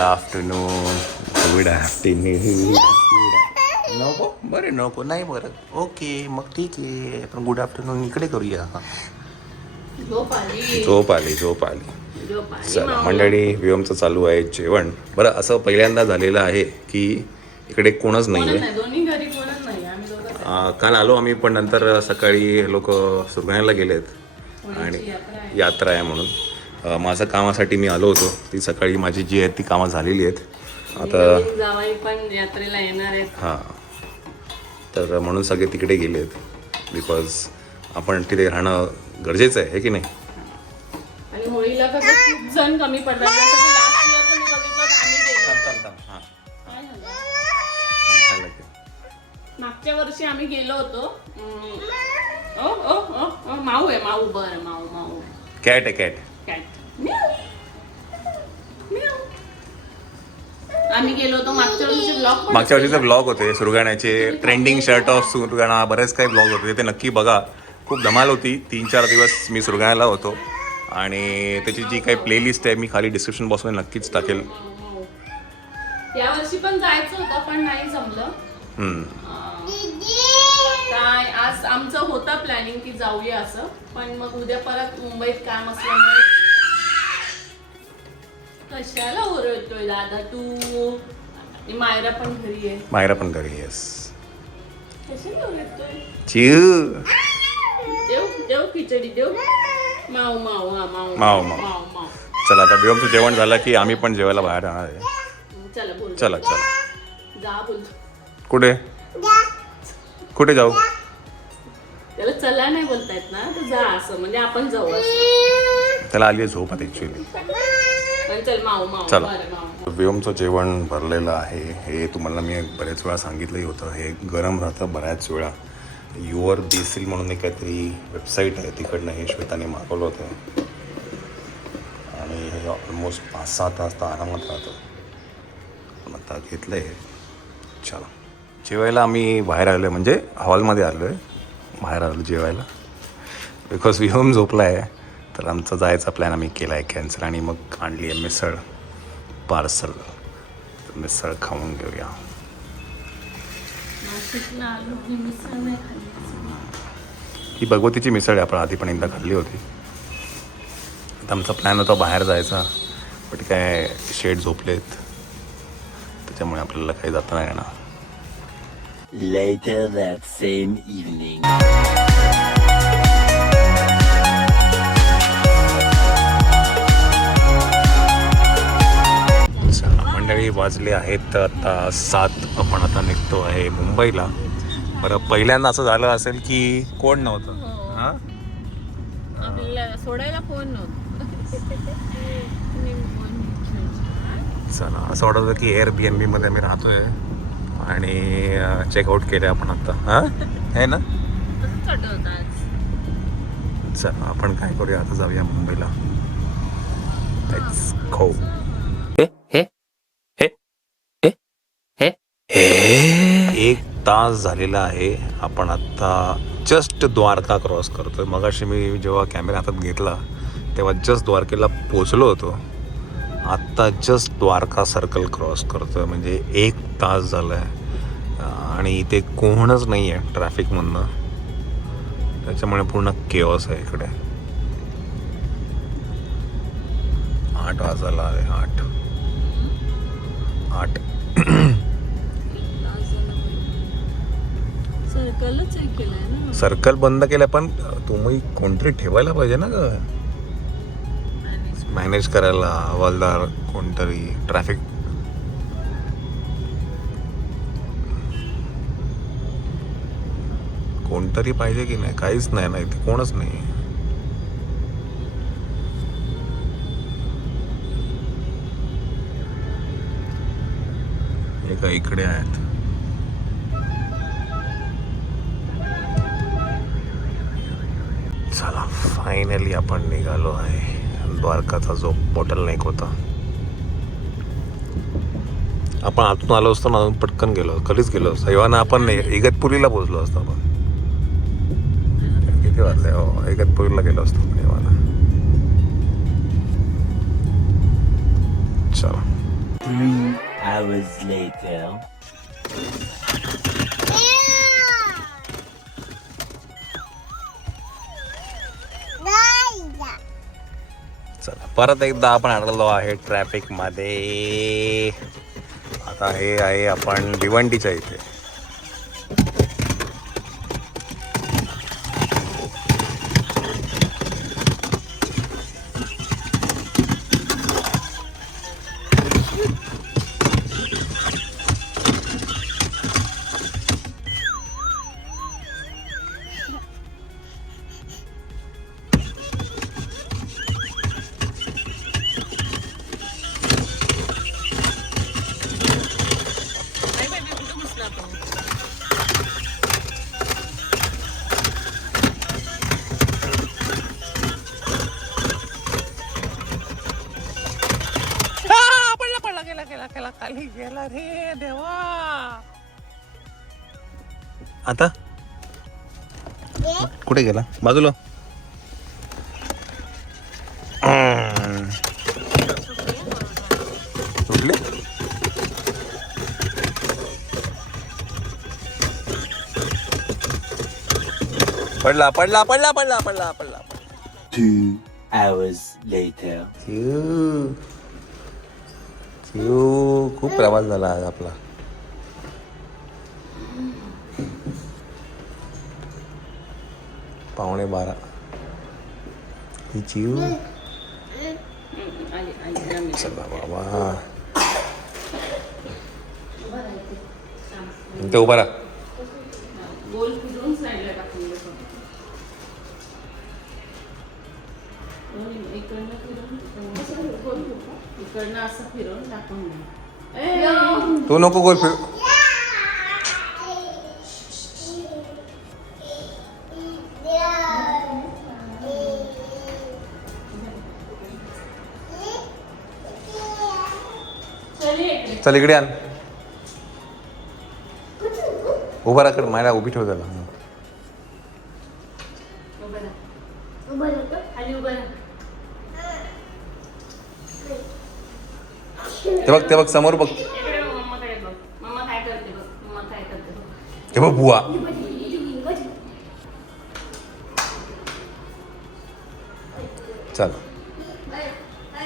Afternoon. Good afternoon. नको बरं, नको नाही बरं, ओके मग ठीक आहे. पण गुड आफ्टरनून इकडे करूया. झोप आली. चला मंडळी, व्योमचं चालू आहे जेवण. बरं, असं पहिल्यांदा झालेलं आहे की इकडे कोणच नाही आहे. काल आलो आम्ही, पण नंतर सकाळी लोक सुरगाण्याला गेलेत आणि यात्रा आहे म्हणून. माझं कामासाठी मी आलो होतो. ती सकाळी माझी जी आहेत ती कामं झालेली आहेत. आता जावाई पण यात्रेला येणार आहेत. हां, तर म्हणून सगळे तिकडे गेलेत. बिकॉज आपण तिथे राहणं गरजेचं आहे की नाही. आणि होळीला कसं खूप जण कमी पडतात. जसं की लास्ट इयर पण मी बघितलं होतं, आम्ही गेलो. काय झालं? मागच्या वर्षी आम्ही गेलो होतो. ओ ओ ओ ओ माऊ आहे, माऊ. बरं, माऊ कॅट आहे, कॅट. आम्ही गेलो होतो मागच्या वर्षीचे ब्लॉग होते सुरगाण्याचे. ट्रेंडिंग शर्ट ऑफ सुरगाणा, बरेच काही ब्लॉग होते. ते नक्की बघा, खूप धमाल होती. 3-4 दिवस मी सुरगाण्याला होतो आणि त्याची जी काही प्लेलिस्ट आहे मी खाली डिस्क्रिप्शन बॉक्समध्ये नक्कीच टाकेल. या वर्षी पण जायचं होतं पण नाही जमलं. काय आज आमचं होतं प्लॅनिंग की जाऊया असं, पण मग उद्या परत मुंबईत काम असल्यामुळे. कशाला ओरडतोय दादा तू? मायरा पण घरी आहे. येस. कशाला ओरडतोय? देव खिचडी देव. माऊ. चला आता व्योमचं जेवण झालं की आम्ही पण जेवायला बाहेर राहणार आहे. चला जा बोल. कुठे जाऊ? त्याला चला नाही बोलतायत ना, तर जा असं, म्हणजे आपण जाऊ. त्याला आली आहे झोप आता ॲक्च्युली. चल माऊ. चला, व्योमचं जेवण भरलेलं आहे. हे तुम्हाला मी बरेच वेळा सांगितलंही होतं. हे गरम राहतं बऱ्याच वेळा. युअर बेसिल म्हणून एक काहीतरी वेबसाईट आहे, तिकडनं हे श्वेताने मागवलं होतं आणि हे ऑलमोस्ट 5-6 तास तर आरामात राहतं. पण आता घेतलं आहे. चला, जेवायला आम्ही बाहेर आलो आहे, म्हणजे हॉलमध्ये आलो आहे. बाहेर आलो जेवायला बिकॉज व्योम झोपला आहे. तर आमचा जायचा प्लॅन आम्ही केला आहे कॅन्सल आणि मग आणली आहे मिसळ पार्सल. मिसळ खाऊन घेऊया. ही भगवतीची मिसळ आहे, आपण आधी पण एकदा खाल्ली होती. आता आमचा प्लॅन होता बाहेर जायचा, बट काय शेड झोपलेत त्याच्यामुळे आपल्याला काही जाता नाही येणार. Later that same evening. मंडळी, वाजले आहेत आता 7. आपण आता निघतो आहे मुंबईला. बरं, पहिल्यांदा असं झालं असेल की कोण नव्हतं. हां, आपल्याला सोडायला फोन नव्हता. चला, असं वाटत होतं की Airbnb मध्ये आम्ही राहतोय आणि चेकआउट केले आपण आता. हां आहे ना. चला, आपण काय करूया आता, जाऊया मुंबईला. Let's go. 1 तास झालेला आहे. आपण आत्ता जस्ट द्वारका क्रॉस करतोय. मगाशी मी जेव्हा कॅमेरा हातात घेतला तेव्हा जस्ट द्वारकेला पोचलो होतो. आत्ता जस्ट द्वारका सर्कल क्रॉस करतोय. म्हणजे 1 तास झाला आहे आणि इथे कोणच नाही आहे ट्रॅफिकमधनं. त्याच्यामुळे पूर्ण केओस आहे इकडे. 8 वाजायला आहे. 8 सर्कल बंद केलं, पण तुम्ही कोणतरी ठेवायला पाहिजे ना ग मॅनेज करायला. हवालदार कोणतरी, ट्रॅफिक कोणतरी पाहिजे की नाही. काहीच नाही ना इथे, कोणच नाही. हे का इकडे आहेत. चला, फायनली आपण निघालो आहे. द्वारकाचा जो बॉटलनेक होता, आपण आतून आलो असतो ना, पटकन गेलो, कधीच गेलो असतो. एव्हा आपण इगतपुरीला पोहोचलो असतो. आपण किती वाजले? हो, इगतपुरीला गेलो असतो एव्हा. चला, 3 hours later. चला परत एकदा आपण अडकलो आहे ट्रॅफिक मध्ये. आता हे आहे आपण भिवंडीच्या इथे. खाली गेला रे देवा. आता कुठे गेला? बाजूला. सुटले. पडला पडला पडला पडला पडला पडला. 2 hours later. खूप प्रवास झाला आज आपला. पावणे 12. ही चिव चला बाबा ते उभा राहा. गोल फिरून साईडला टाकून दे. इकडनं फिरून इकडनं असं फिरून टाकून दे. तू नको गोल फिर. चल इकडे आण. उभा राहा. मला उभी ठेव त्याला. ते बघ समोर बघ. मम्मा काय करते बघ. मम्मा काय करते बघ. हे बघ बुवा. चल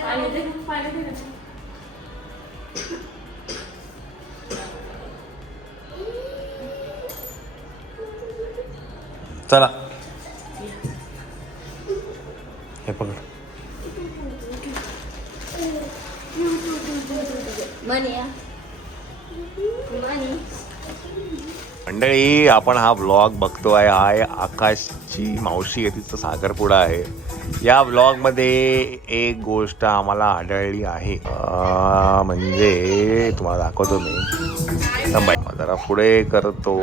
पाणी दे. पाणी दे. चला हे पकड. मंडळी आपण हा व्लॉग बघतोय. आहे आकाशची मावशी आहे, तिचं साखरपुडा आहे. या व्लॉग मध्ये एक गोष्ट आम्हाला आढळली आहे. म्हणजे तुम्हाला दाखवतो मी. जरा पुढे करतो.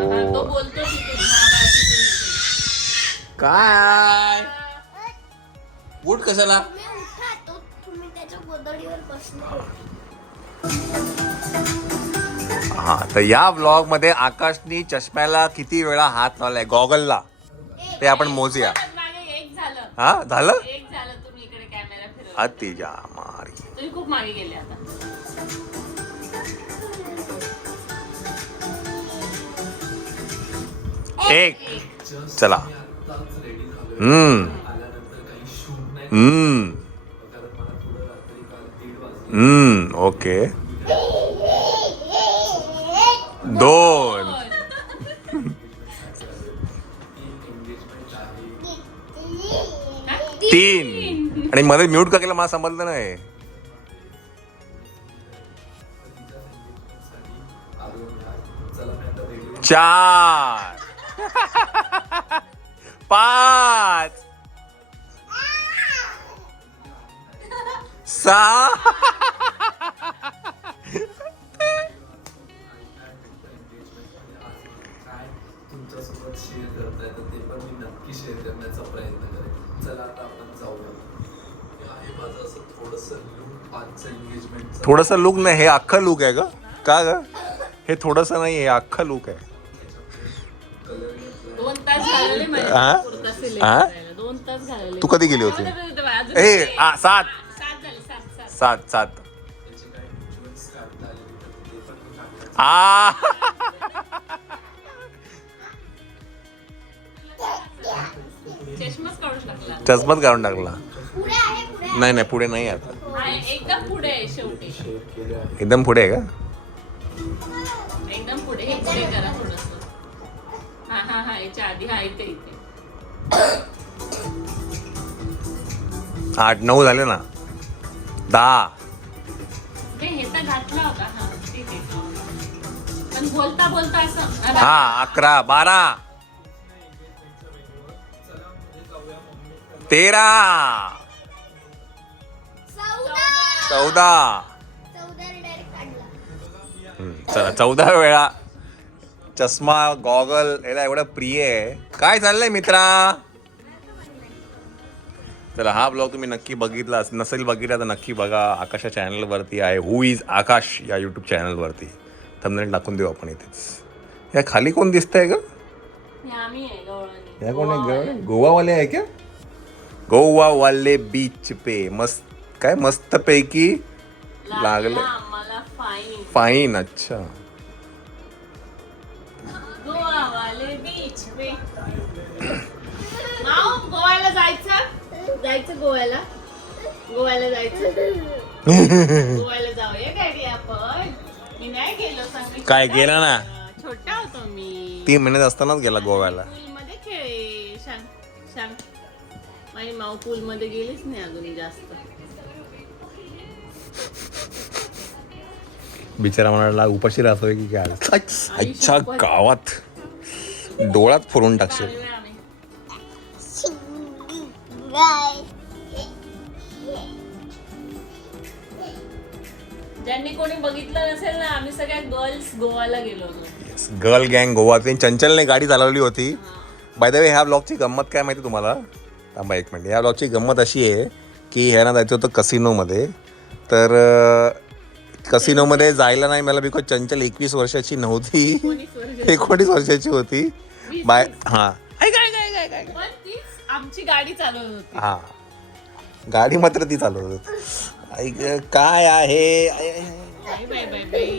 काय बूट कशाला? हा तर या व्लॉग मध्ये आकाशनी चष्म्याला किती वेळा हात लावलाय गॉगलला ते आपण मोजूया. एक झालं. हा झालं. एक झालं. तुम्ही इकडे कॅमेरा फिरवला. अतिजा मारी. तुम्ही खूप मागे गेले आता. एक. चला. ओके. 2 3 आणि मध्ये म्यूट का केलं मला समजलं नाही. 4 5 6 तुमच्यासोबत शेअर करताय तर ते पण मी नक्की शेअर करण्याचा प्रयत्न करेन. चला आता आपण जाऊया. हे आहे माझं असं थोडंसं लुक आजचं एंगेजमेंट. थोडंसं लुक नाही, हे अख्खं लुक आहे का ग? हे थोडंसं नाही, हे अख्खं लुक आहे. 2 तास झालेले माझ्या हा? कुर्ता सिलेक्ट हा? करायला. 2 तास झालेले. तू कधी गेली होती? अजून ए 7 7 झाले. 7 7 याचे काही ज्वेल्स काढतो आ चष्माच काढू शकला. चष्माच काढून टाकला. नाही नाही पुढे नाही आता. हा, एकदम पुढे आहे शेवटी. एकदम पुढे आहे का? एकदम पुढे. हे पुढे करा थोडस. हा हा हा, याच्या आधी. हा, इथे इथे. 8 9 झाले ना. 10. हे तर घातला होता. हा, ठीक आहे. पण बोलता बोलता असं. हा 11 12 13 14. चला 14 वेळा चष्मा गॉगल याला एवढं प्रिय आहे. काय चाललंय मित्रा? चला हा ब्लॉग तुम्ही नक्की बघितला नसेल बघितला तर नक्की बघा. आकाशा चॅनलवरती आहे. हु इज आकाश या यूट्यूब चॅनलवरती थंबनेल टाकून देऊ आपण इथेच. या खाली कोण दिसतंय ग? आम्ही आहे गवळणी. या कोण आहे? गोवावाले आहे क्या? गोवावाले बीच पे मस्त काय मस्त पैकी लागलं आम्हाला फाईन. फाईन. अच्छा गोवा वाले बीच पे. माऊ, गोव्याला जायचं गोव्याला जायचं. गोव्याला जाऊया डॅडी आपण. मी नाही गेलो. सांग मी काय छोटा गेला ना? होतो. छोटा होतो मी. 3 महिन्यात असतानाच गेला गोव्याला. पूल मध्ये खेळे. सांग माझी माऊ पूल मध्ये गेलीच नाही अजून जास्त. बिचारा म्हणाला उपाशी राहतोय की काय? अच्छा गावात डोळ्यात फोडून टाकशील. चाललोय आम्ही. ज्यांनी कोणी बघितलं नसेल ना, आम्ही सगळ्या गर्ल्स गोवाला गेलो होतो. गर्ल गँग गोवा. चंचलने गाडी चालवली होती. बाय द वे ह्या ब्लॉगची गंमत काय माहिती तुम्हाला? थांबा 1 मिनिट. ह्या ब्लॉगची गंमत अशी आहे की ह्यांना जायचं होतं कसिनोमध्ये. तर कसिनोमध्ये जायला नाही मला बिकॉज चंचल 21 वर्षाची नव्हती. 19 वर्षाची होती. बाय हां पण तीच आमची गाडी चालवत होती. हां गाडी मात्र ती चालवत होती. ऐक काय आहे. Bye bye bye bye.